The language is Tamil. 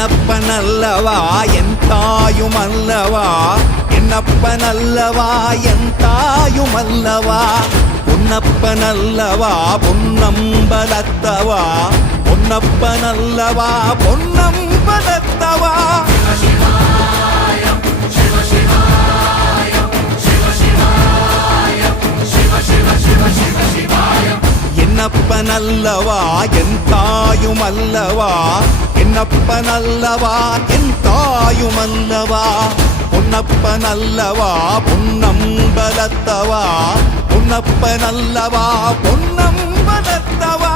என்னப்பனல்லவா என் தாயுமல்லவா, என்னப்பனல்லவா என் தாயுமல்லவா, பொன்னப்பனல்லவா பொன்னம்பலத்தவா, பொன்னப்பனல்லவா பொன்னம்பலத்தவா. என்னப்பனல்லவா என் தாயுமல்லவா, என்னப்பனல்லவா என் தாயுமல்லவா, பொன்னப்பனல்லவா பொன்னம்பலத்தவா, பொன்னப்பனல்லவா பொன்னம்பலத்தவா.